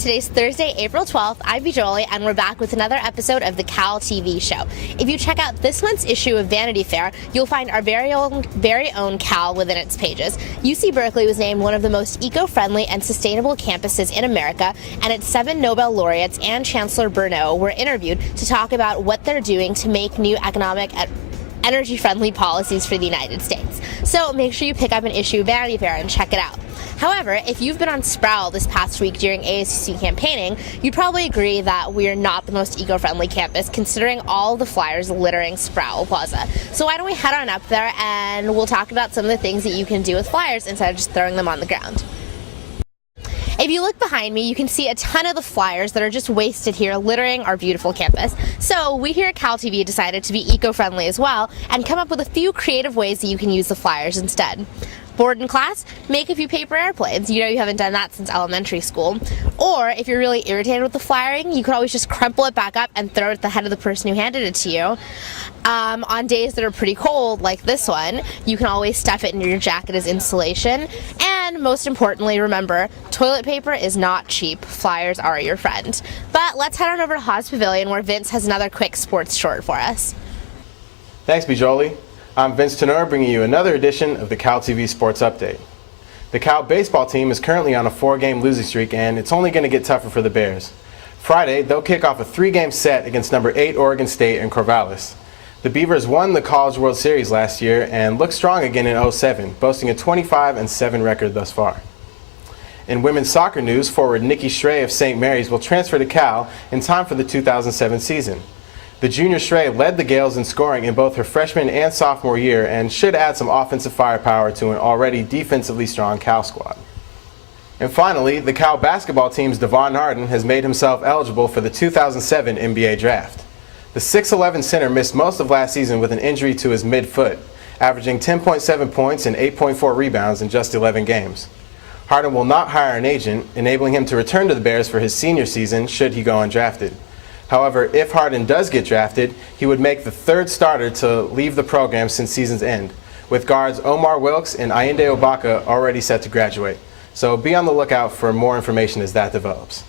guys, today's Thursday, April 12th. I'm Beejoli, and we're back with another episode of the CalTV show. If you check out this month's issue of Vanity Fair, you'll find our very own Cal within its pages. UC Berkeley was named one of the most eco-friendly and sustainable campuses in America, and its 7 Nobel laureates and Chancellor Brno were interviewed to talk about what they're doing to make new economic and energy-friendly policies for the United States. So make sure you pick up an issue of Vanity Fair and check it out. However, if you've been on Sproul this past week during ASUC campaigning, you'd probably agree that we're not the most eco-friendly campus considering all the flyers littering Sproul Plaza. So why don't we head on up there and we'll talk about some of the things that you can do with flyers instead of just throwing them on the ground. If you look behind me, you can see a ton of the flyers that are just wasted here littering our beautiful campus. So we here at CalTV decided to be eco-friendly as well and come up with a few creative ways that you can use the flyers instead. Bored in class? Make a few paper airplanes. You know you haven't done that since elementary school. Or if you're really irritated with the flyering, you could always just crumple it back up and throw it at the head of the person who handed it to you. On days that are pretty cold, like this one, you can always stuff it into your jacket as insulation. And most importantly, remember, toilet paper is not cheap. Flyers are your friend. But let's head on over to Haas Pavilion where Vince has another quick sports short for us. Thanks, Beejoli. I'm Vince Tannura bringing you another edition of the CalTV Sports Update. The Cal baseball team is currently on a 4-game losing streak and it's only going to get tougher for the Bears. Friday, they'll kick off a 3-game set against number 8 Oregon State in Corvallis. The Beavers won the College World Series last year and look strong again in 2007, boasting a 25-7 record thus far. In women's soccer news, forward Nikki Schrey of St. Mary's will transfer to Cal in time for the 2007 season. The junior Schrey led the Gales in scoring in both her freshman and sophomore year and should add some offensive firepower to an already defensively strong Cal squad. And finally, the Cal basketball team's Devon Harden has made himself eligible for the 2007 NBA Draft. The 6'11" center missed most of last season with an injury to his midfoot, averaging 10.7 points and 8.4 rebounds in just 11 games. Harden will not hire an agent, enabling him to return to the Bears for his senior season should he go undrafted. However, if Harden does get drafted, he would make the 3rd starter to leave the program since season's end, with guards Omar Wilkes and Ayinde Obaka already set to graduate. So be on the lookout for more information as that develops.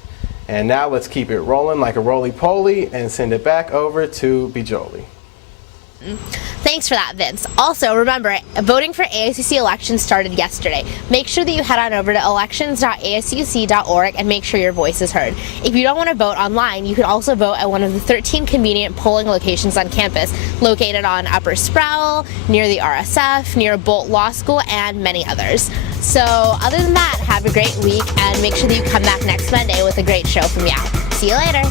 And now let's keep it rolling like a roly-poly and send it back over to Beejoli. Thanks for that, Vince. Also, remember, voting for ASUC elections started yesterday. Make sure that you head on over to elections.asuc.org and make sure your voice is heard. If you don't want to vote online, you can also vote at one of the 13 convenient polling locations on campus, located on Upper Sproul, near the RSF, near Bolt Law School, and many others. So, other than that, have a great week, and make sure that you come back next Monday with a great show from Yao. See you later!